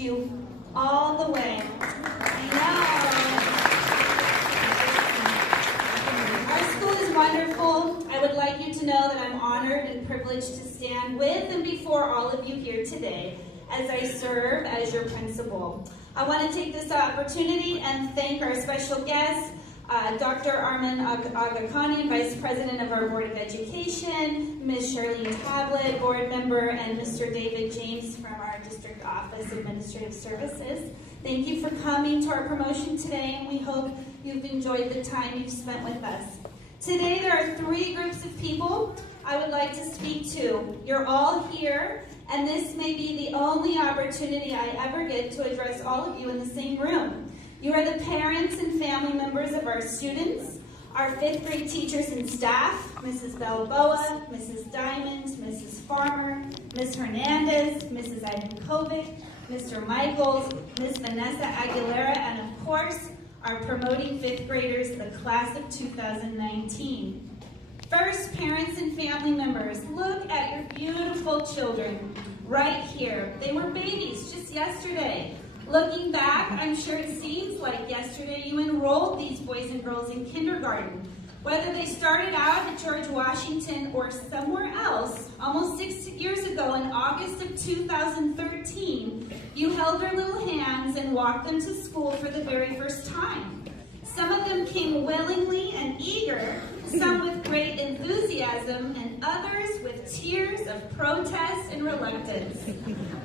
you all the way. I know. Our school is wonderful. I would like you to know that I'm honored and privileged to stand with and before all of you here today as I serve as your principal. I want to take this opportunity and thank our special guest, Dr. Armin Aghakhani, Vice President of our Board of Education, Ms. Charlene Tablet, Board Member, and Mr. David James from our District Office Administrative Services. Thank you for coming to our promotion today, and we hope you've enjoyed the time you've spent with us. Today there are 3 groups of people I would like to speak to. You're all here, and this may be the only opportunity I ever get to address all of you in the same room. You are the parents and family members of our students, our 5th grade teachers and staff, Mrs. Balboa, Mrs. Diamond, Mrs. Farmer, Ms. Hernandez, Mrs. Ivankovic, Mr. Michaels, Ms. Vanessa Aguilera, and of course, our promoting 5th graders, the class of 2019. First, parents and family members, look at your beautiful children right here. They were babies just yesterday. Looking back, I'm sure it seems like yesterday you enrolled these boys and girls in kindergarten. Whether they started out at George Washington or somewhere else, almost 6 years ago in August of 2013, you held their little hands and walked them to school for the very first time. Some of them came willingly and eager, some with great enthusiasm, and others with tears of protest and reluctance.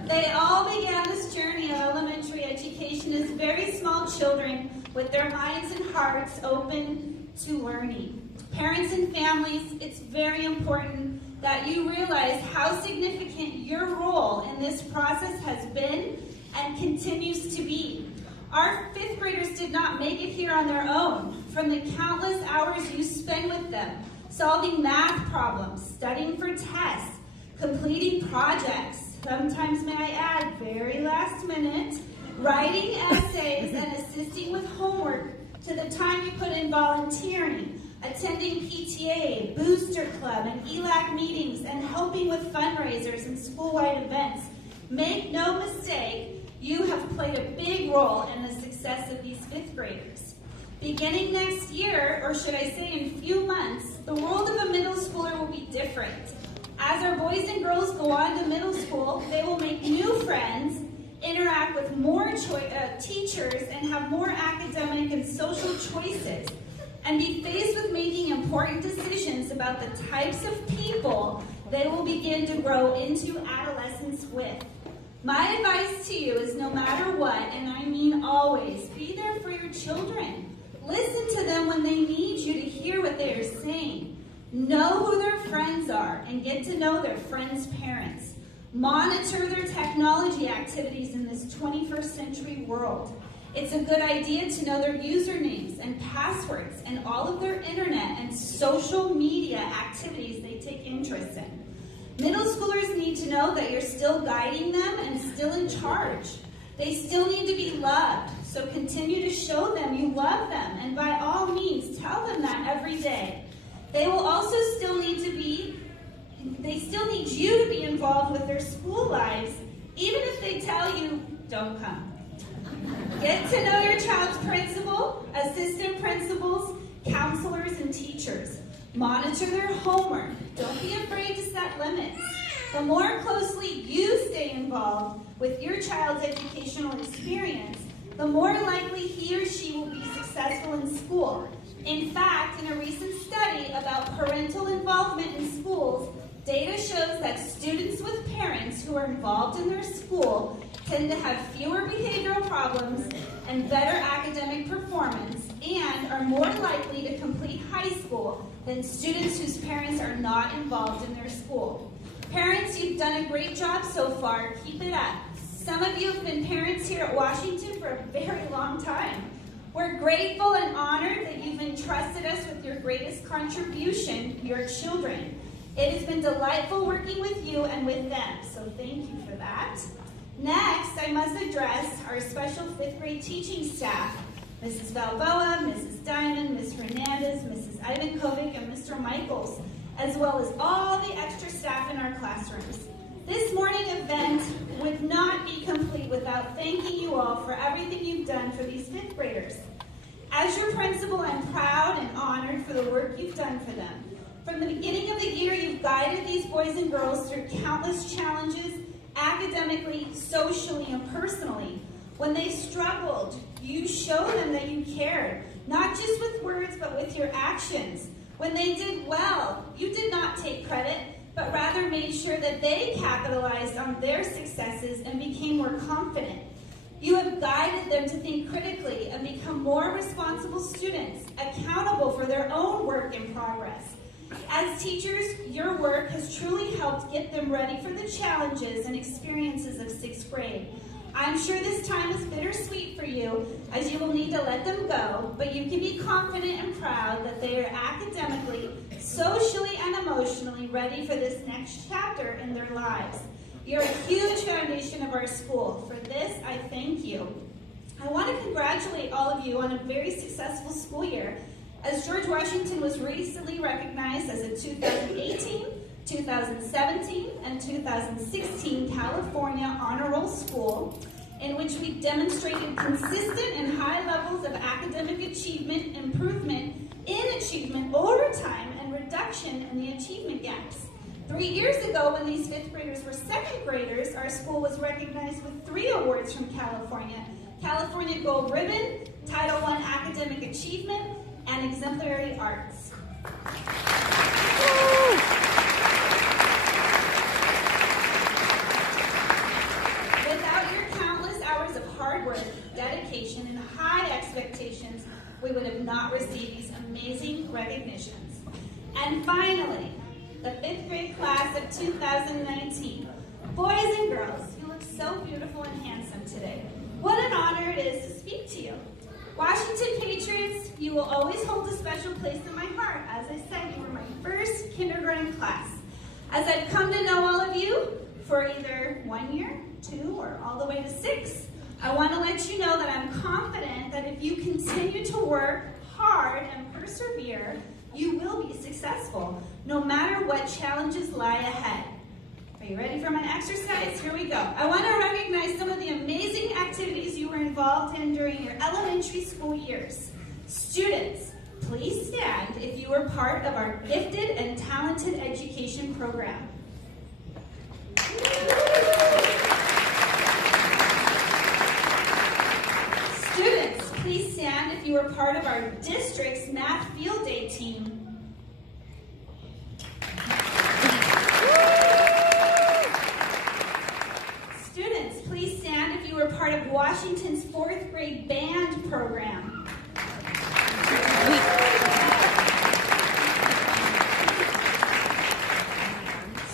They all began this journey of elementary education as very small children with their minds and hearts open to learning. Parents and families, it's very important that you realize how significant your role in this process has been and continues to be. Our 5th graders did not make it here on their own. From the countless hours you spend with them, solving math problems, studying for tests, completing projects, sometimes, may I add, very last minute, writing essays and assisting with homework, to the time you put in volunteering, attending PTA, Booster Club, and ELAC meetings, and helping with fundraisers and school-wide events. Make no mistake, you have played a big role in the success of these 5th graders. Beginning next year, or should I say in a few months, the world of a middle schooler will be different. As our boys and girls go on to middle school, they will make new friends, interact with more teachers, and have more academic and social choices, and be faced with making important decisions about the types of people they will begin to grow into adolescence with. My advice to you is no matter what, and I mean always, be there for your children. Listen to them when they need you to hear what they are saying. Know who their friends are and get to know their friends' parents. Monitor their technology activities in this 21st century world. It's a good idea to know their usernames and passwords and all of their internet and social media activities they take interest in. Middle schoolers need to know that you're still guiding them and still in charge. They still need to be loved, so continue to show them you love them, and by all means, tell them that every day. They will also still need you to be involved with their school lives, even if they tell you, don't come. Get to know your child's principal, assistant principals, counselors, and teachers. Monitor their homework. Don't be afraid to set limits. The more closely you stay involved with your child's educational experience, the more likely he or she will be successful in school. In fact, in a recent study about parental involvement in schools, data shows that students with parents who are involved in their school tend to have fewer behavioral problems and better academic performance, and are more likely to complete high school than students whose parents are not involved in their school. Parents, you've done a great job so far. Keep it up. Some of you have been parents here at Washington for a very long time. We're grateful and honored that you've entrusted us with your greatest contribution, your children. It has been delightful working with you and with them, so thank you for that. Next, I must address our special 5th grade teaching staff, Mrs. Balboa, Mrs. Diamond, Ms. Hernandez, Mrs. Ivankovic, and Mr. Michaels, as well as all the extra staff in our classrooms. This morning event would not be complete without thanking you all for everything you've done for these fifth graders. As your principal, I'm proud and honored for the work you've done for them. From the beginning of the year, you've guided these boys and girls through countless challenges, academically, socially, and personally. When they struggled, you showed them that you cared, not just with words, but with your actions. When they did well, you did not take credit, but rather made sure that they capitalized on their successes and became more confident. You have guided them to think critically and become more responsible students, accountable for their own work in progress. As teachers, your work has truly helped get them ready for the challenges and experiences of sixth grade. I'm sure this time is bittersweet for you, as you will need to let them go, but you can be confident and proud that they are academically, socially, and emotionally ready for this next chapter in their lives. You're a huge foundation of our school. For this, I thank you. I want to congratulate all of you on a very successful school year, as George Washington was recently recognized as a 2018, 2017, and 2016 California Honor Roll School, in which we demonstrated consistent and high levels of academic achievement, improvement in achievement over time, and reduction in the achievement gaps. 3 years ago, when these fifth graders were second graders, our school was recognized with 3 awards from California: California Gold Ribbon, Title I Academic Achievement, and Exemplary Arts. Without your countless hours of hard work, dedication, and high expectations, we would have not received these amazing recognitions. And finally, the fifth grade class of 2019. Boys and girls, you look so beautiful and handsome today. What an honor it is to speak to you. Washington Patriots, you will always hold a special place in my heart. As I said, you were my first kindergarten class. As I've come to know all of you for either 1 year, 2, or all the way to 6, I want to let you know that I'm confident that if you continue to work hard and persevere, you will be successful, no matter what challenges lie ahead. Are you ready for my exercise? Here we go. I want to recognize some of the amazing activities you were involved in during your elementary school years. Students, please stand if you were part of our Gifted and Talented Education program. Students, please stand if you were part of our district's Math Field Day team. Students, please stand if you were part of Washington's 4th grade band program.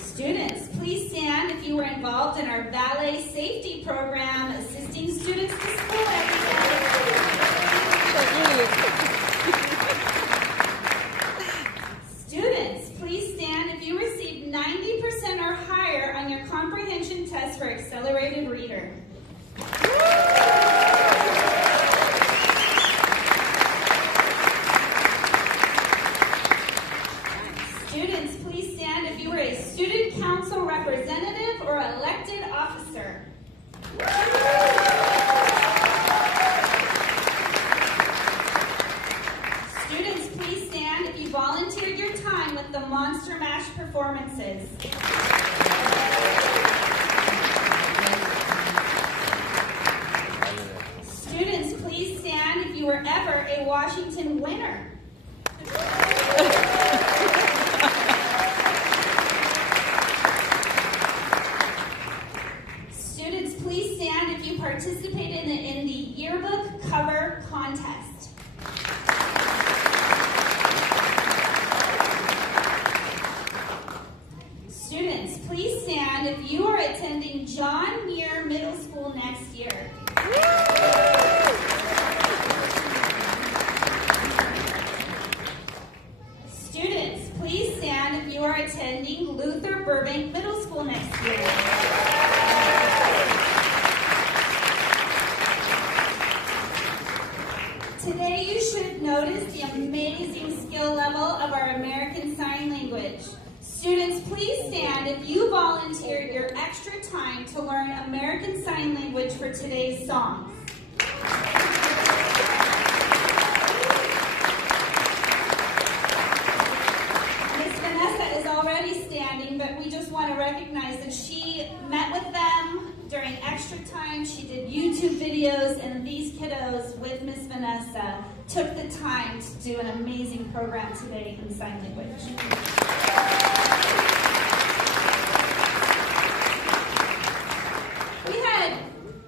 Students, please stand if you were involved in our valet safety program, assisting students to school every day. Students, please stand if you received 90% or higher on your comprehension test for accelerated reader. Students, please stand if you were a student council representative or elected officer. Students, please stand if you volunteered your time with the Monster Mash performances. Students, please stand if you were ever a Washington winner. Students, please stand if you participated in the yearbook cover contest. Students, please stand if you are attending John Muir Middle School next year. Students, please stand if you are attending Luther Burbank Middle School next year. Today you should notice the amazing skill level of our American Sign Language. Students, please stand if you volunteered your extra time to learn American Sign Language for today's songs. Miss Vanessa is already standing, but we just want to recognize that she met with them during extra time. She did YouTube videos, and these kiddos with Miss Vanessa took the time to do an amazing program today in sign language. We had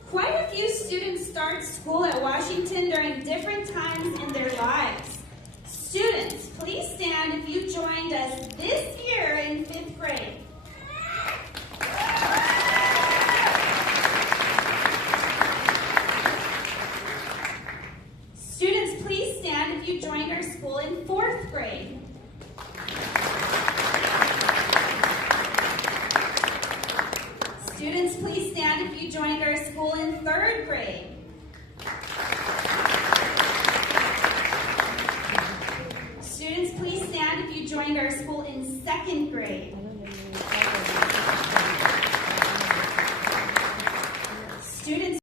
quite a few students start school at Washington during different times in their lives. Students, please stand if you joined us this year in 5th grade. Students, please stand if you joined our school in 4th grade. Students, please stand if you joined our school in 3rd grade. Students, please stand if you joined our school in 2nd grade.